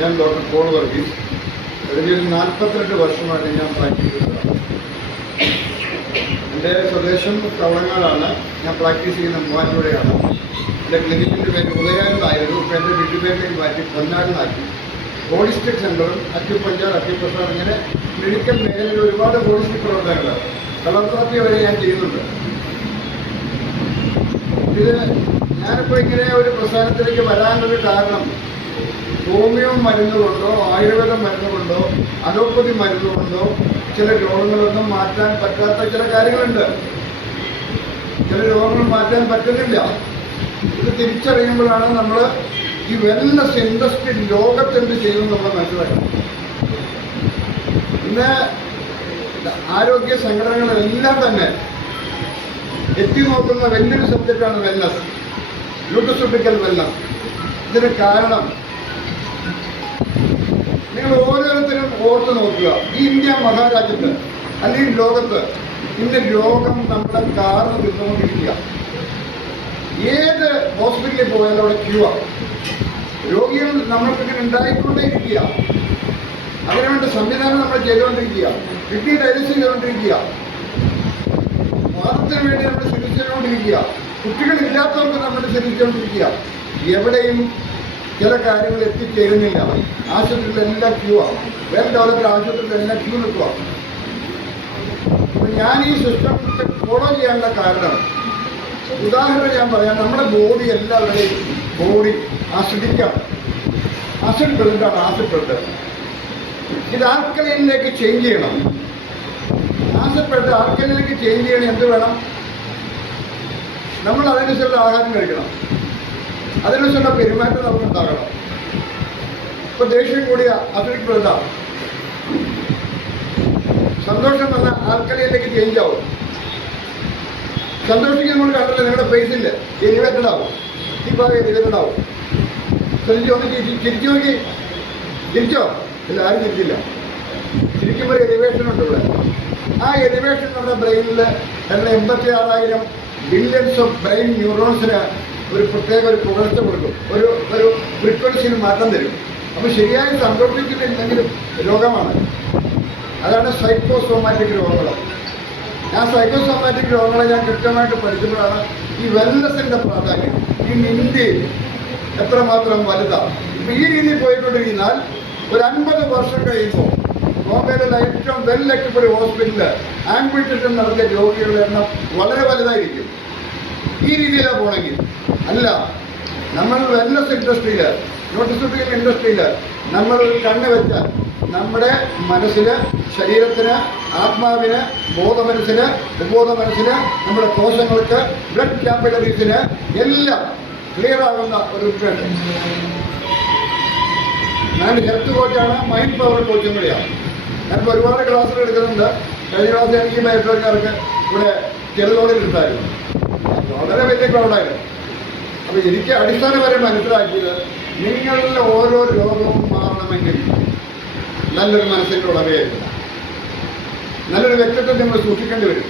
ഞാൻ doctor Paul Varghese. കഴിഞ്ഞൊരു 42 വർഷമായിട്ട് ഞാൻ പ്രാക്ടീസ് ചെയ്യുന്നതാണ്. എൻ്റെ സ്വദേശം കവളങ്ങാടാണ്. ഞാൻ പ്രാക്ടീസ് ചെയ്യുന്ന മൂവാറ്റുപുഴയാണ്. എൻ്റെ ക്ലിനിക്കിൻ്റെ പേര് ഉദയാനന്ദായിരുന്നു. ഇപ്പോൾ എൻ്റെ വീട്ടുപേരിലേക്ക് മാറ്റി പൊന്നാടിനാക്കി. ഹോളിസ്റ്റിക് സെൻ്ററും അക്യുപഞ്ചർ, അക്യുപ്രഷർ, ഇങ്ങനെ മെഡിക്കൽ മേഖലയിൽ ഒരുപാട് ഹോളിസ്റ്റിക് പ്രവർത്തനങ്ങൾ, കളർ തെറാപ്പി വരെ ഞാൻ ചെയ്യുന്നുണ്ട്. ഇത് ഞാനിപ്പോൾ ഇങ്ങനെ ഒരു പ്രസ്ഥാനത്തിലേക്ക് വരാനൊരു കാരണം ഹോമിയോ മരുന്നുകൊണ്ടോ ആയുർവേദ മരുന്നുകൊണ്ടോ അലോപ്പതി മരുന്നുകൊണ്ടോ ചില രോഗങ്ങളൊന്നും മാറ്റാൻ പറ്റാത്ത ചില കാര്യങ്ങളുണ്ട്. ചില രോഗങ്ങൾ മാറ്റാൻ പറ്റുന്നില്ല. ഇത് തിരിച്ചറിയുമ്പോഴാണ് നമ്മൾ ഈ വെൽനസ് ഇൻഡസ്ട്രി ലോകത്തെന്ത് ചെയ്യുമെന്ന് നമ്മൾ മനസ്സിലാക്കണം. ഇന്ന് ആരോഗ്യ സംഘടനകളെല്ലാം തന്നെ എത്തി നോക്കുന്ന വലിയൊരു സബ്ജക്റ്റാണ് വെൽനസ്, ന്യൂട്രിസ്യൂട്ടിക്കൽ വെൽനസ്. ഇതിന് കാരണം നിങ്ങൾ ഓരോരുത്തരും ഓർത്ത് നോക്കുക. ഈ ഇന്ത്യ മഹാരാജ്യത്ത് അല്ലെങ്കിൽ ലോകത്ത് ഇന്ന് രോഗം നമ്മുടെ കാർന്ന് തിന്നുകൊണ്ടിരിക്കുക. ഏത് ഹോസ്പിറ്റലിൽ പോയാലും അവിടെ ക്യൂ ആണ്. രോഗികൾ നമ്മൾക്കിങ്ങനെ ഉണ്ടായിക്കൊണ്ടേയിരിക്കുക. അതിനുവേണ്ട സംവിധാനം നമ്മൾ ചെയ്തുകൊണ്ടിരിക്കുക. കിഡ്നി ഡയാലിസിസ് ചെയ്തുകൊണ്ടിരിക്കുക. വാദത്തിന് വേണ്ടി നമ്മൾ ചികിത്സിച്ചുകൊണ്ടിരിക്കുക. കുട്ടികളില്ലാത്തവർക്ക് നമ്മൾ ചികിത്സിച്ചുകൊണ്ടിരിക്കുക. എവിടെയും ചില കാര്യങ്ങൾ എത്തിച്ചേരുന്നില്ല. ആശുപത്രിയിലെല്ലാം ക്യൂ ആണ്. വെൽ ഡെവലപ്ഡ് ആശുപത്രിയിലെല്ലാം ക്യൂ നിൽക്കുക. അപ്പം ഞാൻ ഈ സിസ്റ്റം ഫോളോ ചെയ്യാനുള്ള കാരണം, ഉദാഹരണം ഞാൻ പറയാം. നമ്മുടെ ബോഡി എല്ലാവരുടെയും ബോഡി ആസിഡിക്കാണ്. ആസിഡ് ബ്ലഡാണ്. ആസിഡ് ബ്ലഡ് ഇത് ആൽക്കലൈനിലേക്ക് ചേഞ്ച് ചെയ്യണം. ആസിഡ് ബ്ലഡ് ആൽക്കലൈനിലേക്ക് ചേഞ്ച് ചെയ്യണം. എന്ത് വേണം? നമ്മൾ അതിനനുസരിച്ചുള്ള ആഹാരം കഴിക്കണം. അതിനനുസരിച്ചുള്ള പെരുമാറ്റം നമുക്കുണ്ടാകണം. ഇപ്പോൾ ദേഷ്യം കൂടിയ അസിഡിക് ബ്ലഡാണ്. സന്തോഷം വന്ന ആൽക്കലൈനിലേക്ക് ചേഞ്ച് ആവും. സന്തോഷിക്കുന്ന നമ്മൾ കണ്ടില്ല, നിങ്ങളുടെ ഫേസിൽ എലിവേറ്റഡ് ആവും. ഈ ഭാഗം എലിവേറ്റഡ് ആവും. ശ്രദ്ധിച്ചു ഒന്ന് ചിരിച്ചു നോക്കി. ചിരിച്ചോ? ഇല്ല, ആരും ചിരിച്ചില്ല. ചിരിക്കുമ്പോൾ ഒരു എലിവേഷൻ ഉണ്ട് ഇവിടെ. ആ എലിവേഷൻ നമ്മുടെ ബ്രെയിനിൽ 86,000 ബില്യൺസ് ഓഫ് ബ്രെയിൻ ന്യൂറോൺസിന് ഒരു പ്രത്യേക ഒരു പുകഴ്ച കൊടുക്കും. ഒരു ഫ്രീക്വൻസിയിൽ മാറ്റം തരും. അപ്പോൾ ശരിയായി സന്തോഷിക്കുന്നില്ലെങ്കിലും രോഗമാണ്. അതാണ് സൈക്കോസോമാറ്റിക് രോഗങ്ങൾ. ഞാൻ സൈക്കോസോമാറ്റിക് രോഗങ്ങളെ ഞാൻ കൃത്യമായിട്ട് പഠിക്കുമ്പോഴാണ് ഈ വെൽനസിൻ്റെ പ്രാധാന്യം ഈ ഇന്ത്യയിൽ എത്രമാത്രം വലുതാണ്. ഇപ്പം ഈ രീതിയിൽ പോയിക്കൊണ്ടിരിക്കുന്നാൽ ഒരു 50 വർഷം കഴിയുമ്പോൾ ബോംബെയിലുള്ള ഏറ്റവും വെൽ എക്വിപ്ഡ് ഹോസ്പിറ്റലിൽ ആംബുലേഷൻ നടത്തിയ രോഗികളുടെ എണ്ണം വളരെ വലുതായിരിക്കും. ഈ രീതിയിലാണ് പോകണമെങ്കിൽ. അല്ല, നമ്മൾ വെൽനസ് ഇൻഡസ്ട്രിയിൽ, ന്യൂട്രിസ്യൂട്ടിക്കൽ ഇൻഡസ്ട്രിയിൽ നമ്മൾ കണ്ണ് വെച്ചാൽ നമ്മുടെ മനസ്സിന്, ശരീരത്തിന്, ആത്മാവിന്, ബോധമനസ്സിന്, ഉപബോധ മനസ്സിന്, നമ്മുടെ കോശങ്ങൾക്ക്, ബ്ലഡ് ക്യാപിലറീസിന് എല്ലാം ക്ലിയർ ആകുന്ന ഒരു ഉണ്ട്. ഞാൻ ഹെൽത്ത് കോച്ചാണ്, മൈൻഡ് പവർ കോച്ചും കൂടിയാണ്. ഞാനിപ്പോൾ ഒരുപാട് ക്ലാസ്സുകൾ എടുക്കുന്നുണ്ട്. കഴിഞ്ഞ ക്ലാസ് എനിക്ക് ബയോട്ടക്കാർക്ക് ഇവിടെ ചെറുതോടിൽ എടുത്തായിരുന്നു. വളരെ വലിയ ക്രൗഡായിരുന്നു. അപ്പോൾ എനിക്ക് അടിസ്ഥാനപരം മനസ്സിലാക്കിയത്, നിങ്ങളുടെ ഓരോ രോഗവും മാറണമെങ്കിൽ നല്ലൊരു മനസ്സിൻ്റെ ഉടമയായിരുന്നു, നല്ലൊരു വ്യക്തിത്വം നിങ്ങൾ സൂക്ഷിക്കേണ്ടി വരും.